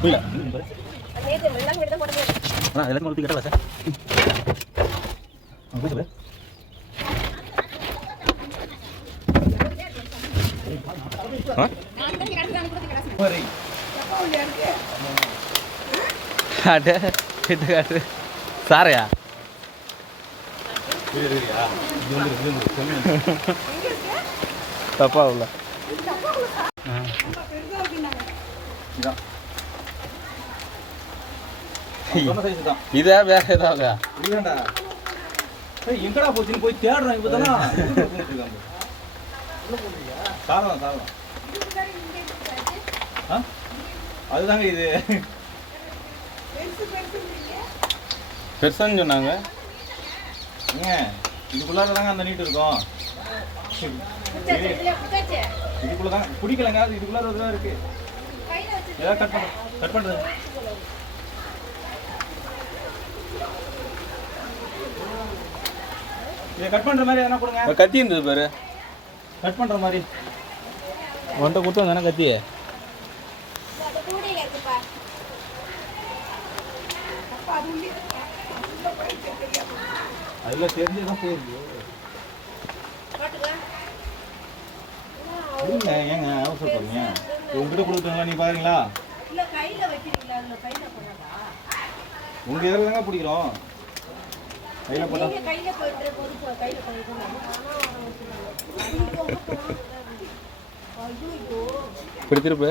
புரியல எல்லாத்தையும் கொடுத்து கேட்டால சார் சாரையா தப்பா உள்ள இதே வேற ஏதாவது இல்லடா எங்கடா போச்சுன்னு போய் தேடுறோம் இப்பதானா சாரம் சாரம் அதுதாங்க இது பெருசான்னு சொன்னாங்க ஏங்க இதுக்குள்ளார தாங்க அந்த நீட் இருக்கும் இதுக்குள்ளதாங்க பிடிக்கலங்க அது இதுக்குள்ளார தான் இருக்கு ஏதாவது கட் பண்றது இதை கட் பண்ற மாதிரி எதனா கொடுங்க கத்தி இருந்தது பாரு கட் பண்ற மாதிரி உன்ட்ட கொடுத்து வந்தானே கத்தி அதுல தெரிஞ்சுதான் போயிருக்கு ஏங்க அவசரப்படுறீங்க உங்ககிட்ட கொடுத்துங்களா நீ பாருங்களா உங்க இதில் தாங்க பிடிக்கிறோம் கையில போட்டா பிடிச்சிருப்பு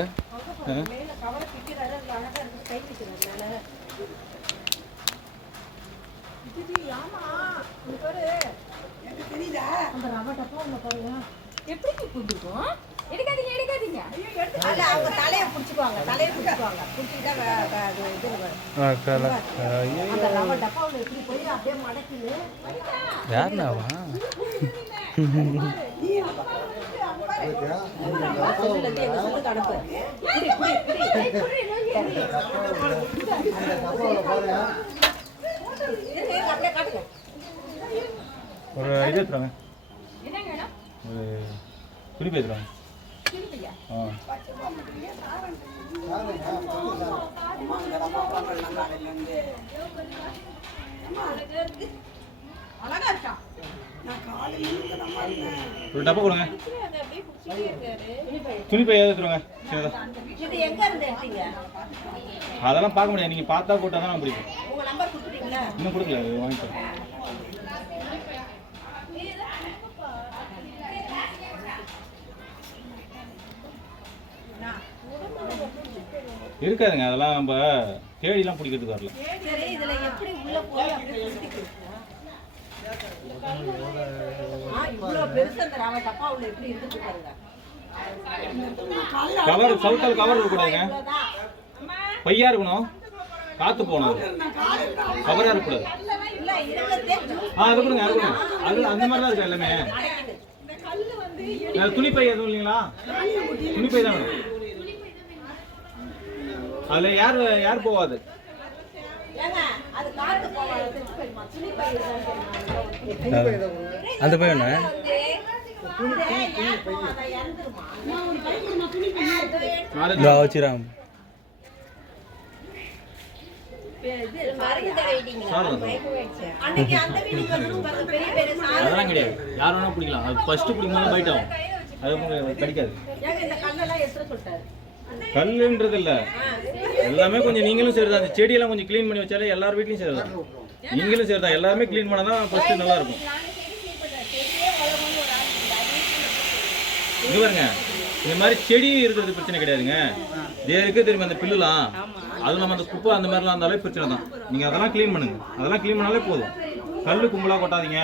எப்படி புடிக்கும் எடுக்காதீங்க எடுக்காதீங்க அல்ல அவங்க தலைய புடிச்சுக்குவாங்க புடிச்சிட்டா அந்த ரவ டப்பாவுல எப்படி போய் அப்படியே மடக்கினு யாருனாவா ஒரு இது எடுத்துறாங்க ஒரு துணி பேசுறாங்க ஒரு டப்பா கொடுங்க துணி பை எடுத்துருவாங்க அதெல்லாம் பார்க்க முடியாது நீங்க பார்த்தா போட்டா தான் பிடிக்கும் இன்னும் கொடுக்கல வாங்கிக்கிறேன் இருக்காதுங்க அதெல்லாம் நம்ம தேடிலாம் பிடிக்கிறதுக்கு வரல கவர் சவுத்தால் கவர் இருக்கக்கூடாதுங்க பையா இருக்கணும் காத்து போகணும் கவரா இருக்கக்கூடாது அது கொடுங்க அது கொடுங்க அது அந்த மாதிரி தான் இருக்கு எல்லாமே துணிப்பை எதுவும் இல்லைங்களா துணிப்பை தான் வேணும் அதுல யார் போவாது அந்த பையன் வச்சிராம் அதெல்லாம் கிடையாது யார் வேணா பிடிக்கலாம் அது ஃபர்ஸ்ட் பிடிக்கும் பைட் ஆகும் அது கிடைக்காது கல்லுன்றது இல்ல எல்லாமே கொஞ்சம் நீங்களும் சரிதான் அந்த செடியெல்லாம் கொஞ்சம் க்ளீன் பண்ணி வச்சாலே எல்லார் வீட்லயும் சரிதான் நீங்களும் சரிதான் எல்லாருமே க்ளீன் பண்ணாதான் ஃபர்ஸ்ட் நல்லா இருக்கும் இது பாருங்க இந்த மாதிரி செடி இருக்கிறது பிரச்சனை கிடையாதுங்க இருக்கு தெரியுமா அந்த பில்லுலாம் அது நம்ம அந்த குப்பை அந்த மாதிரிலாம் இருந்தாலே பிரச்சனை தான் நீங்க அதெல்லாம் க்ளீன் பண்ணுங்க அதெல்லாம் க்ளீன் பண்ணாலே போதும் கல்லு கும்பலா கொட்டாதீங்க